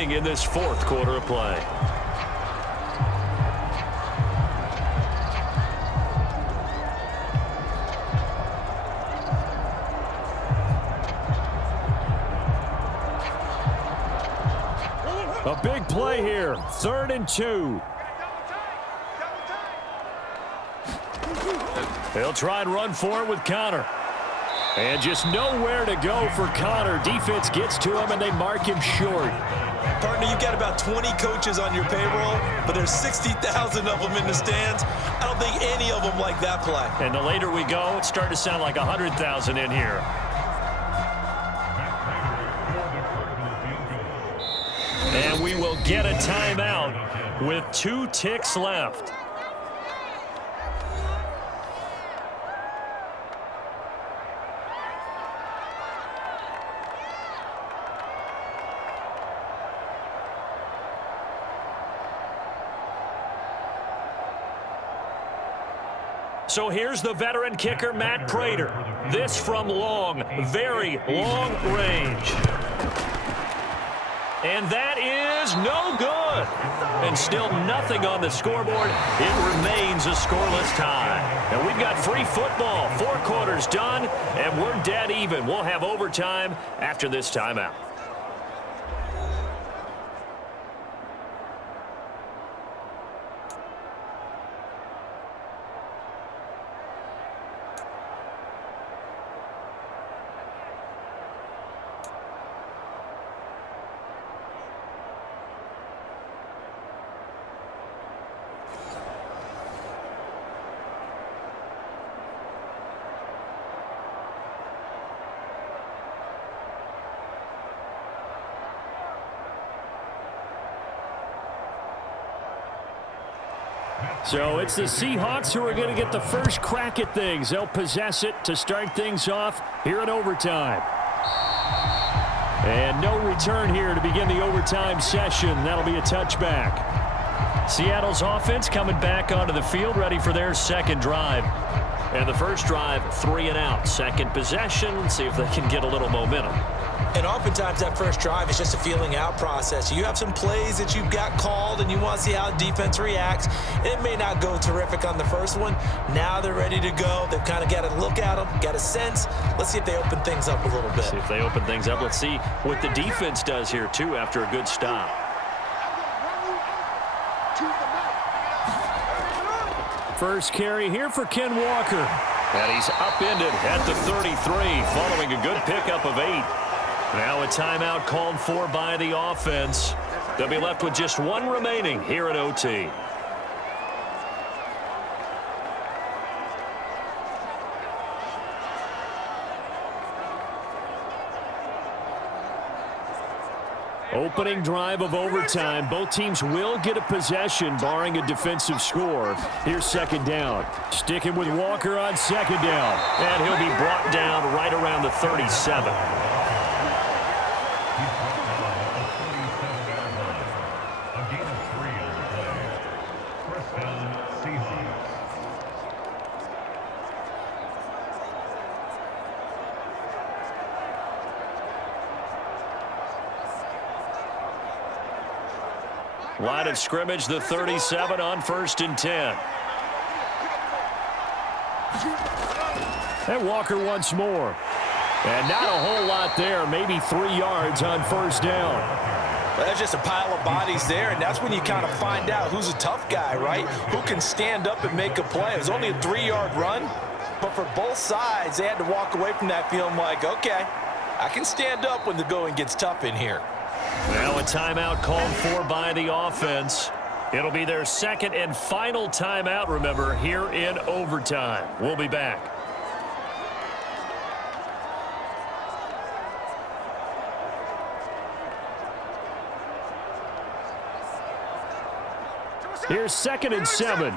beginning in this fourth quarter of play. A big play here. 3rd and 2. They'll try and run for it with Connor. And just nowhere to go for Connor. Defense gets to him, and they mark him short. Partner, you've got about 20 coaches on your payroll, but there's 60,000 of them in the stands. I don't think any of them like that play. And the later we go, it's starting to sound like 100,000 in here. And we will get a timeout with 2 ticks left. So here's the veteran kicker, Matt Prater. This from long, very long range. And that is no good. And still nothing on the scoreboard. It remains a scoreless tie. And we've got free football. 4 quarters done, and we're dead even. We'll have overtime after this timeout. So it's the Seahawks who are going to get the first crack at things. They'll possess it to start things off here in overtime. And no return here to begin the overtime session. That'll be a touchback. Seattle's offense coming back onto the field, ready for their second drive. And the first drive, 3 and out. Second possession, see if they can get a little momentum. And oftentimes that first drive is just a feeling out process. You have some plays that you've got called and you want to see how the defense reacts. It may not go terrific on the first one. Now they're ready to go. They've kind of got to look at them, got a sense. Let's see if they open things up a little bit. See if they open things up. Let's see what the defense does here, too, after a good stop. First carry here for Ken Walker. And he's upended at the 33 following a good pickup of 8. Now a timeout called for by the offense. They'll be left with just 1 remaining here at OT. Opening drive of overtime. Both teams will get a possession, barring a defensive score. Here's second down. Sticking with Walker on second down. And he'll be brought down right around the 37. Line of scrimmage, the 37 on 1st and 10. And Walker once more. And not a whole lot there, maybe 3 yards on first down. Well, that's just a pile of bodies there, and that's when you kind of find out who's a tough guy, right? Who can stand up and make a play. It was only a 3-yard run, but for both sides, they had to walk away from that feeling like, okay, I can stand up when the going gets tough in here. Now a timeout called for by the offense. It'll be their second and final timeout, remember, here in overtime. We'll be back. Here's 2nd and 7.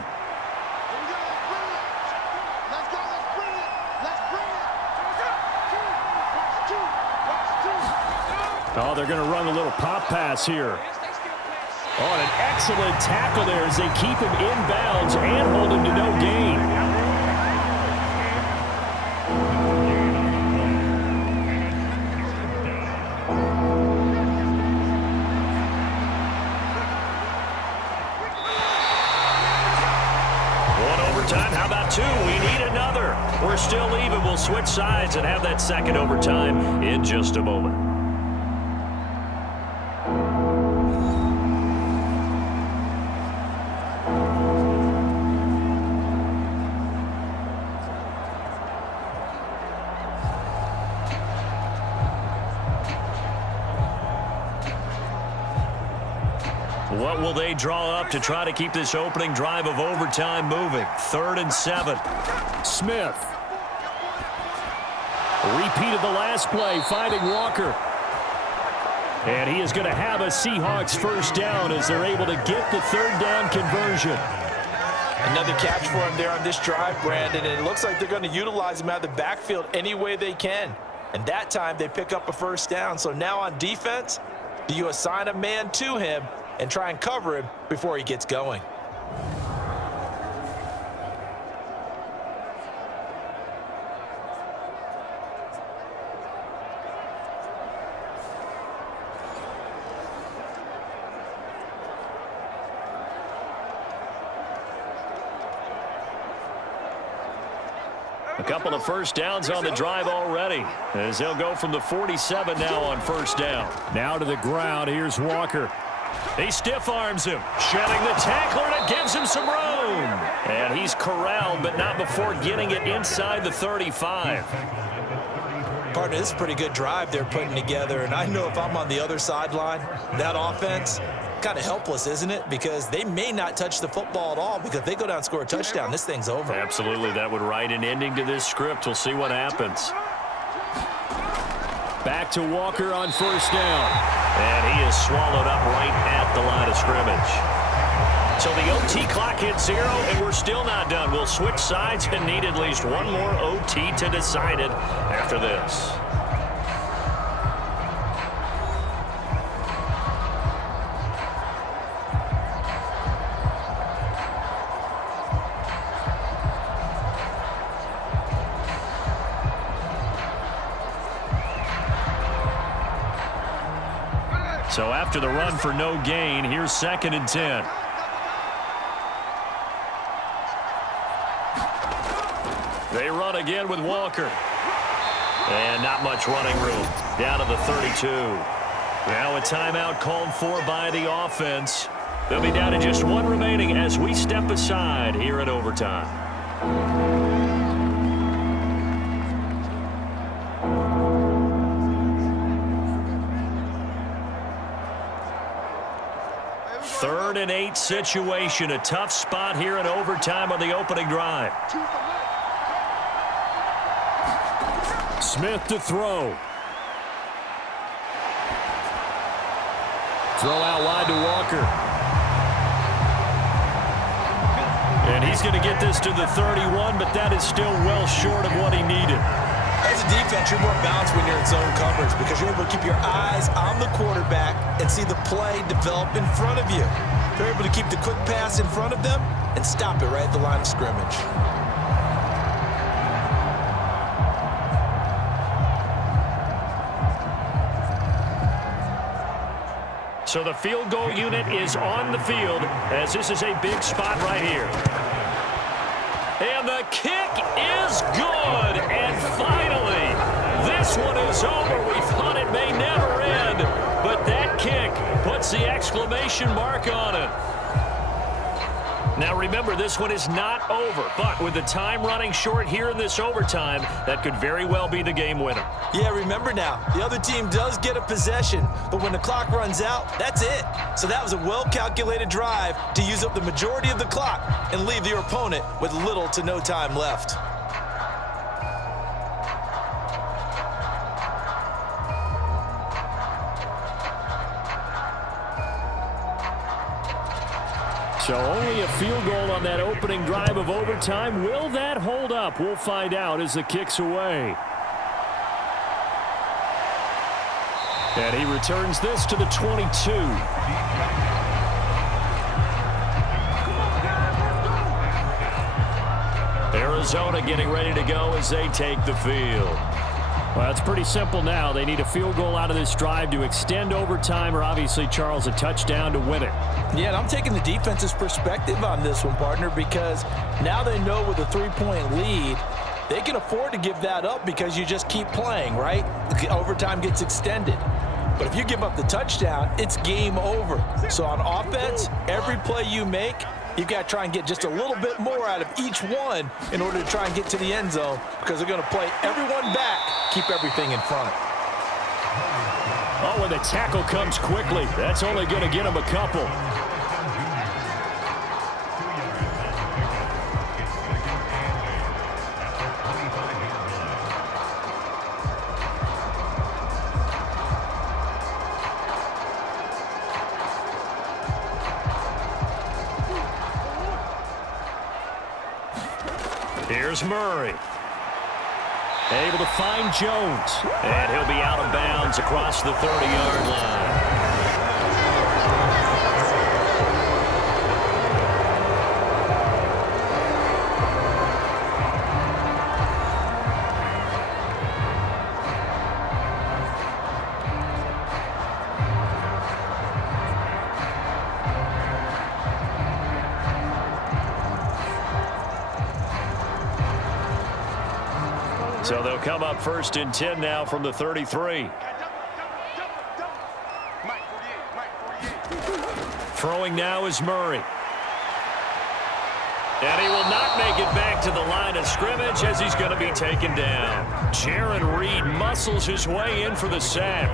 Oh, they're going to run a little pop pass here. Oh, an excellent tackle there as they keep him inbounds and hold him to no gain. 32. We need another. We're still even. We'll switch sides and have that second overtime in just a moment. What will they draw up to try to keep this opening drive of overtime moving? 3rd and 7. Smith. A repeat of the last play, finding Walker. And he is going to have a Seahawks first down as they're able to get the 3rd down conversion. Another catch for him there on this drive, Brandon, and it looks like they're going to utilize him out of the backfield any way they can. And that time they pick up a first down. So now on defense, do you assign a man to him and try and cover him before he gets going? A couple of first downs on the drive already, as they'll go from the 47 now on first down. Now to the ground. Here's Walker. He stiff arms him, shedding the tackler, and it gives him some room. And he's corralled, but not before getting it inside the 35. Partner, this is a pretty good drive they're putting together, and I know if I'm on the other sideline, that offense, kind of helpless, isn't it? Because they may not touch the football at all, because if they go down and score a touchdown, this thing's over. Absolutely, that would write an ending to this script. We'll see what happens. Back to Walker on first down. And he is swallowed up right at the line of scrimmage. So the OT clock hits 0, and we're still not done. We'll switch sides and need at least one more OT to decide it after this. So after the run for no gain, here's 2nd and 10. They run again with Walker. And not much running room. Down to the 32. Now a timeout called for by the offense. They'll be down to just one remaining as we step aside here in overtime. Third and 8 situation. A tough spot here in overtime on the opening drive. Smith to throw. Throw out wide to Walker. And he's going to get this to the 31, but that is still well short of what he needed. As a defense, you're more balanced when you're in zone coverage because you're able to keep your eyes on the quarterback and see the play develop in front of you. You're able to keep the quick pass in front of them and stop it right at the line of scrimmage. So the field goal unit is on the field as this is a big spot right here. And the kick is good. And finally, this one is over. We thought it may never end, but that kick puts the exclamation mark on it. Now remember, this one is not over, but with the time running short here in this overtime, that could very well be the game winner. Yeah, remember now, the other team does get a possession, but when the clock runs out, that's it. So that was a well-calculated drive to use up the majority of the clock and leave your opponent with little to no time left. So only a field goal on that opening drive of overtime. Will that hold up? We'll find out as the kick's away. And he returns this to the 22. Arizona getting ready to go as they take the field. Well, it's pretty simple now. They need a field goal out of this drive to extend overtime, or obviously, Charles, a touchdown to win it. Yeah, and I'm taking the defense's perspective on this one, partner, because now they know with a 3-point lead, they can afford to give that up because you just keep playing, right? Overtime gets extended. But if you give up the touchdown, it's game over. So on offense, every play you make, you've got to try and get just a little bit more out of each one in order to try and get to the end zone, because they're going to play everyone back, keep everything in front. Oh, and the tackle comes quickly. That's only going to get him a couple. Here's Murray. Able to find Jones. And he'll be out of bounds across the 30-yard line. So they'll come up 1st and 10 now from the 33. Throwing now is Murray. And he will not make it back to the line of scrimmage as he's going to be taken down. Jaron Reed muscles his way in for the sack.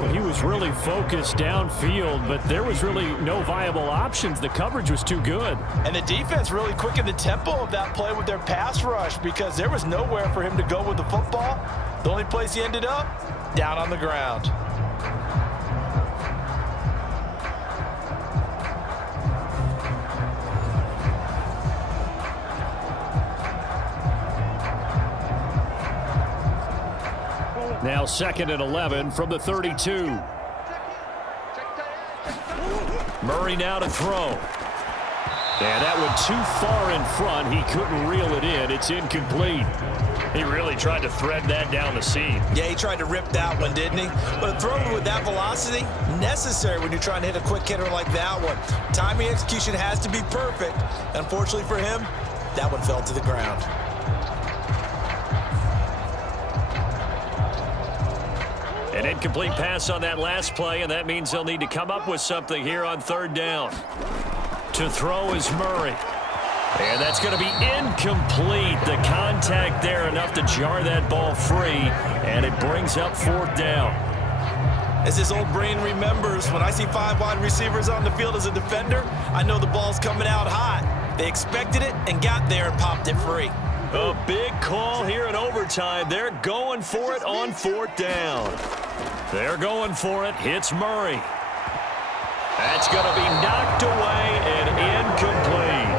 Well, he was really focused downfield, but there was really no viable options. The coverage was too good. And the defense really quickened the tempo of that play with their pass rush, because there was nowhere for him to go with the football. The only place he ended up, down on the ground. Now 2nd and 11 from the 32. Murray now to throw. And that one too far in front. He couldn't reel it in. It's incomplete. He really tried to thread that down the seam. Yeah, he tried to rip that one, didn't he? But a throw with that velocity, necessary when you're trying to hit a quick hitter like that one. Timing execution has to be perfect. Unfortunately for him, that one fell to the ground. An incomplete pass on that last play, and that means they'll need to come up with something here on 3rd down. To throw is Murray. And that's going to be incomplete. The contact there enough to jar that ball free, and it brings up 4th down. As his old brain remembers, when I see 5 wide receivers on the field as a defender, I know the ball's coming out hot. They expected it and got there and popped it free. A big call here in overtime. They're going for it on 4th down. They're going for it. Hits Murray. That's going to be knocked away and incomplete.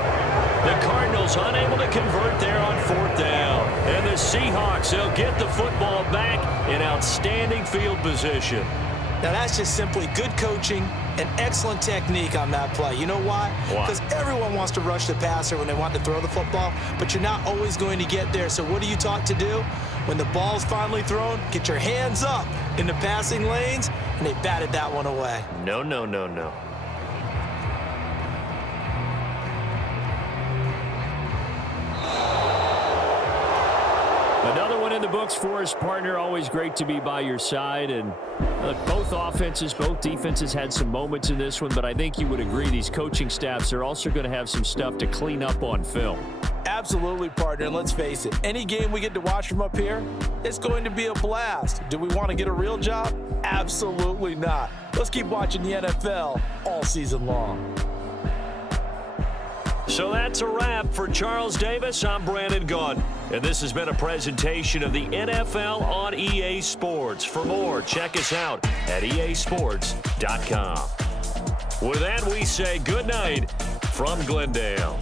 The Cardinals unable to convert there on 4th down. And the Seahawks, they'll get the football back in outstanding field position. Now that's just simply good coaching and excellent technique on that play. You know why? Because everyone wants to rush the passer when they want to throw the football, but you're not always going to get there. So what are you taught to do? When the ball's finally thrown, get your hands up in the passing lanes, and they batted that one away. No, no, no, no. Another one in the books for his partner. Always great to be by your side. And both offenses, both defenses had some moments in this one, but I think you would agree these coaching staffs are also going to have some stuff to clean up on film. Absolutely, partner. And let's face it, any game we get to watch from up here, it's going to be a blast. Do we want to get a real job? Absolutely not. Let's keep watching the NFL all season long. So that's a wrap for Charles Davis. I'm Brandon Gunn, and this has been a presentation of the NFL on EA Sports. For more, check us out at easports.com. With that, we say good night from Glendale.